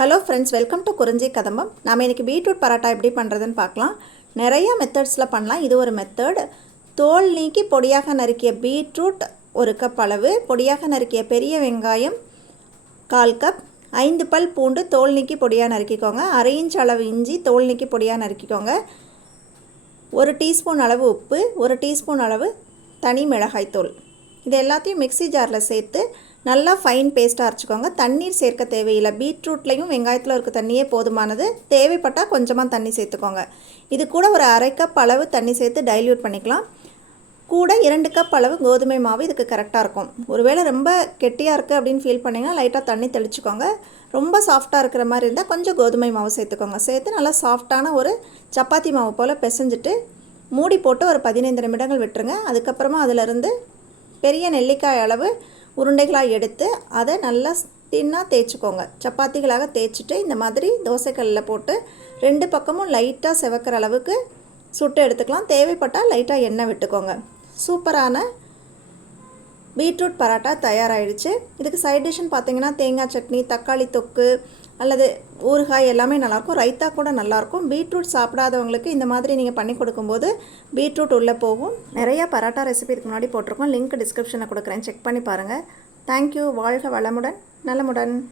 Hello friends, welcome to குறிஞ்சி கதம்பம். நாம் இன்றைக்கி பீட்ரூட் பரோட்டா எப்படி பண்ணுறதுன்னு பார்க்கலாம். நிறையா மெத்தட்ஸில் பண்ணலாம். இது ஒரு மெத்தட். தோல் நீக்கி பொடியாக நறுக்கிய பீட்ரூட் 1 கப் அளவு, பொடியாக நறுக்கிய பெரிய வெங்காயம் 1/4 கப், 5 பல் பூண்டு தோல் நீக்கி பொடியாக நறுக்கிக்கோங்க. 1/2 இன்ச் அளவு இஞ்சி தோல் நீக்கி பொடியாக நறுக்கிக்கோங்க. 1 டீஸ்பூன் அளவு உப்பு, 1 டீஸ்பூன் அளவு தனி மிளகாய்த்தூள். இது எல்லாத்தையும் மிக்ஸி ஜாரில் சேர்த்து நல்லா ஃபைன் பேஸ்ட்டாக அரைச்சிக்கோங்க. தண்ணீர் சேர்க்க தேவையில்லை. பீட்ரூட்லேயும் வெங்காயத்தில் இருக்க தண்ணியே போதுமானது. தேவைப்பட்டால் கொஞ்சமாக தண்ணி சேர்த்துக்கோங்க. இது கூட ஒரு 1/2 கப் அளவு தண்ணி சேர்த்து டைல்யூட் பண்ணிக்கலாம். கூட 2 கப் அளவு கோதுமை மாவு இதுக்கு கரெக்டாக இருக்கும். ஒருவேளை ரொம்ப கெட்டியாக இருக்குது அப்படின்னு ஃபீல் பண்ணிங்கன்னா லைட்டாக தண்ணி தெளிச்சுக்கோங்க. ரொம்ப சாஃப்டாக இருக்கிற மாதிரி இருந்தால் கொஞ்சம் கோதுமை மாவு சேர்த்துக்கோங்க. சேர்த்து நல்லா சாஃப்டான ஒரு சப்பாத்தி மாவு போல் பிசைஞ்சிட்டு மூடி போட்டு ஒரு 15 நிமிடங்கள் விட்டுருங்க. அதுக்கப்புறமா அதிலிருந்து பெரிய நெல்லிக்காய் அளவு உருண்டைகளாக எடுத்து அதை நல்லா தின்னாக தேய்ச்சிக்கோங்க. சப்பாத்திகளாக தேய்ச்சிட்டு இந்த மாதிரி தோசைக்கல்லில் போட்டு 2 பக்கமும் லைட்டாக செவக்கிற அளவுக்கு சுட்டு எடுத்துக்கலாம். தேவைப்பட்டால் லைட்டாக எண்ணெய் விட்டுக்கோங்க. சூப்பரான பீட்ரூட் பரோட்டா தயாராகிடுச்சு. இதுக்கு சைட் டிஷ்ஷுன்னு பார்த்தீங்கன்னா தேங்காய் சட்னி, தக்காளி தொக்கு அல்லது ஊறுகாய் எல்லாமே நல்லாயிருக்கும். ரைத்தா கூட நல்லாயிருக்கும். பீட்ரூட் சாப்பிடாதவங்களுக்கு இந்த மாதிரி நீங்கள் பண்ணி கொடுக்கும்போது பீட்ரூட் உள்ளே போகும். நிறையா பரோட்டா ரெசிபி இதுக்கு முன்னாடி போட்டிருக்கோம். லிங்க் டிஸ்கிரிப்ஷனில் கொடுக்குறேன், செக் பண்ணி பாருங்கள். தேங்க்யூ. வாழ்க வளமுடன், நலமுடன்.